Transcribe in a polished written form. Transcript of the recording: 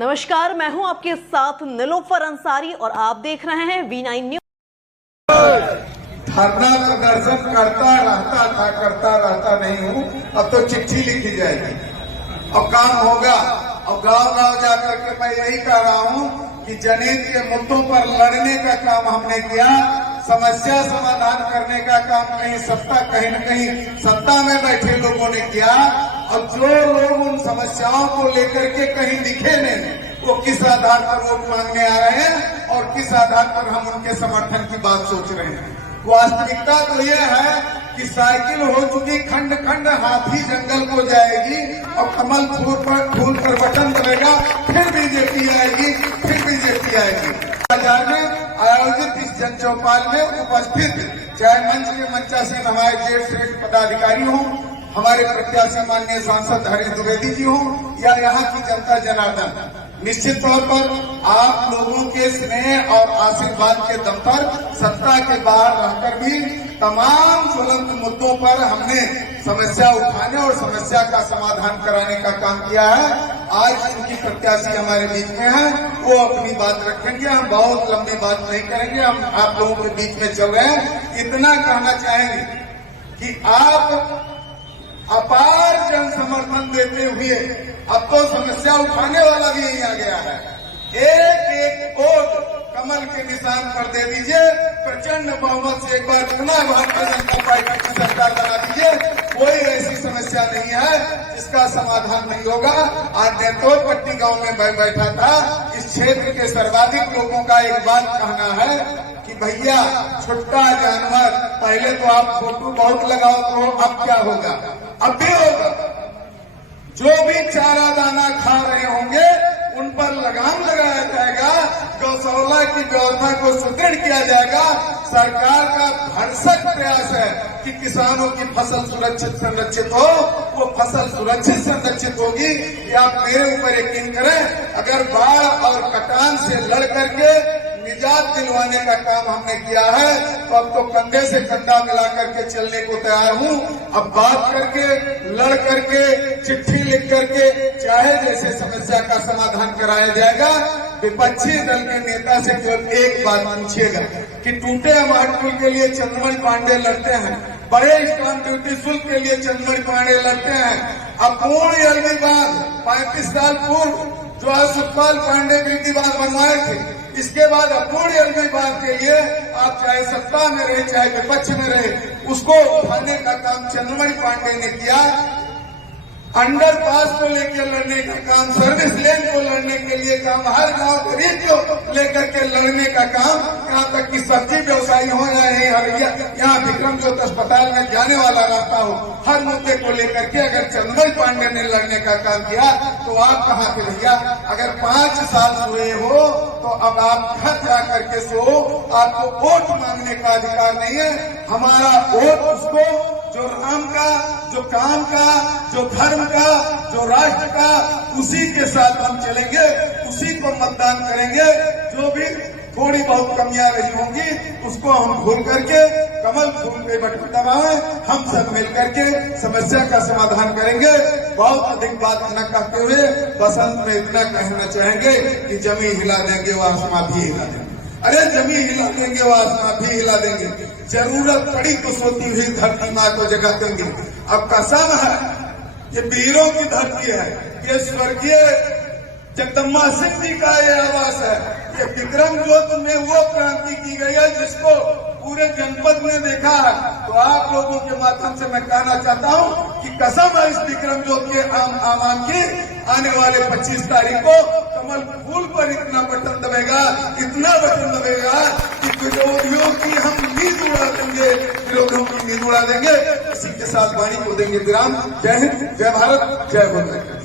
नमस्कार, मैं हूं आपके साथ नीलोफर अंसारी और आप देख रहे हैं V9 न्यूज। धरना प्रदर्शन करता रहता नहीं हूँ। अब तो चिट्ठी लिखी जाएगी, अब काम होगा। अब गांव जाकर के मैं यही कह रहा हूँ कि जनहित के मुद्दों पर लड़ने का काम हमने किया, समस्या समाधान करने का काम कहीं न कहीं सत्ता में बैठे लोगों ने किया। और जो लोग उन समस्याओं को लेकर के कहीं दिखे नहीं, वो किस आधार पर वोट मांगने आ रहे हैं और किस आधार पर हम उनके समर्थन की बात सोच रहे हैं। वास्तविकता तो यह है कि साइकिल हो चुकी खंड खंड, हाथी जंगल को जाएगी और कमल फूल पर बटन दबेगा, फिर बीजेपी आएगी, फिर बीजेपी आएगी। बाजार में आयोजित इस जन चौपाल में उपस्थित चाहे मंच के मंचासीन हमारे ज्येष्ठ श्रेष्ठ पदाधिकारी हों, हमारे प्रत्याशी माननीय सांसद हरीश द्विवेदी जी हों या यहाँ की जनता जनार्दन, निश्चित तौर पर आप लोगों के स्नेह और आशीर्वाद के दम पर सत्ता के बाहर रहकर भी तमाम ज्वलंत मुद्दों पर हमने समस्या उठाने और समस्या का समाधान कराने का काम किया है। आज उनकी प्रत्याशी हमारे बीच में है, वो अपनी बात रखेंगे। हम बहुत लंबी बात नहीं करेंगे, हम आप लोगों के बीच में चल रहे हैं। इतना कहना चाहेंगे कि आप अपार जन समर्थन देते हुए अब तो समस्या उठाने वाला भी यहीं आ गया है। एक एक वोट कमल के निशान पर दे दीजिए, प्रचंड बहुमत से एक बार पुनः भारतीय जनता पार्टी की सरकार बना दीजिए। कोई ऐसी समस्या नहीं है जिसका समाधान नहीं होगा। आज नेतोपट्टी गांव में बैठा था, इस क्षेत्र के सर्वाधिक लोगों का एक बात कहना है कि भैया छुट्टा जानवर, पहले तो आप फोटो बहुत लगाओ तो अब क्या होगा, अब भी होगा। जो भी चारा दाना खा रहे होंगे उन पर लगाम लगाया जाएगा, गौशाला की व्यवस्था को सुदृढ़ किया जाएगा। सरकार का भरसक प्रयास है कि किसानों की फसल सुरक्षित संरक्षित हो। वो फसल सुरक्षित संरक्षित होगी, ये आप मेरे ऊपर यकीन करें। अगर बाढ़ और कटान से लड़ करके निजात दिलवाने का काम हमने किया है तो अब तो कंधे से कंधा मिला करके चलने को तैयार हूँ। अब बात करके, लड़ करके, चिट्ठी लिख करके चाहे जैसे समस्या का समाधान कराया जाएगा। विपक्षी दल के नेता से केवल एक बात पूछिएगा कि टूटे हमारे पुल के लिए चंद्रमणि पांडे लड़ते हैं, बड़े स्टाम्प ड्यूटी शुल्क के लिए चंद्रमणि पांडे लड़ते हैं। अपूर्ण यलवी बांध 35 साल पूर्व जो है सुखपाल पांडे रीति बांध बनवाए थे, इसके बाद अपूर्ण यलवी बांध के लिए आप चाहे सत्ता में रहे चाहे विपक्ष में रहे, उसको उठाने का काम चंद्रमणि पांडे ने किया। अंडरपास को लेकर लड़ने का काम, सर्विस लेन को लड़ने के लिए काम, हर गांव गरीब को लेकर के लड़ने का काम, यहाँ तक कि सब्जी व्यवसायी हो रहे हैं। यहाँ विक्रम ज्योत अस्पताल में जाने वाला रहता हो, हर मुद्दे को लेकर के अगर चंद्रमणि पांडे ने लड़ने का काम किया तो आप कहाँ के भैया? अगर 5 साल सोए हो तो अब आप घर जा करके सो, आपको वोट मांगने का अधिकार नहीं है। हमारा वोट उसको जो राम का, जो काम का, जो धर्म का, जो राष्ट्र का, उसी के साथ हम चलेंगे, उसी को मतदान करेंगे। जो भी थोड़ी बहुत कमियां रही होंगी उसको हम भूल करके कमल फूल पे बटन दबाएं, हम सब मिल करके समस्या का समाधान करेंगे। बहुत अधिक बात न करते हुए बसंत में इतना कहना चाहेंगे कि जमी हिला देंगे वो आसमां भी हिला देंगे। अरे जमी हिला देंगे वो आसमां भी हिला देंगे, जरूरत पड़ी तो सोती हुई धरती माँ को जगा देंगे। अब कसम है, ये वीरों की धरती है, ये स्वर्गीय जगदम्बा सिंह जी का ये आवास है। ये विक्रम ज्योत में वो क्रांति की गई है जिसको पूरे जनपद ने देखा है। तो आप लोगों के माध्यम से मैं कहना चाहता हूँ कि कसम है इस विक्रम ज्योत के आवाम की, आने वाले 25 तारीख को कमल फूल पर इतना बटन दबेगा, इतना बटन दबेगा कि विरोधियों की हम नींद उड़ा देंगे, विरोधियों की नींद उड़ा देंगे। इसी के साथ वाणी को देंगे विराम। जय हिंद, जय भारत, जय वंदे।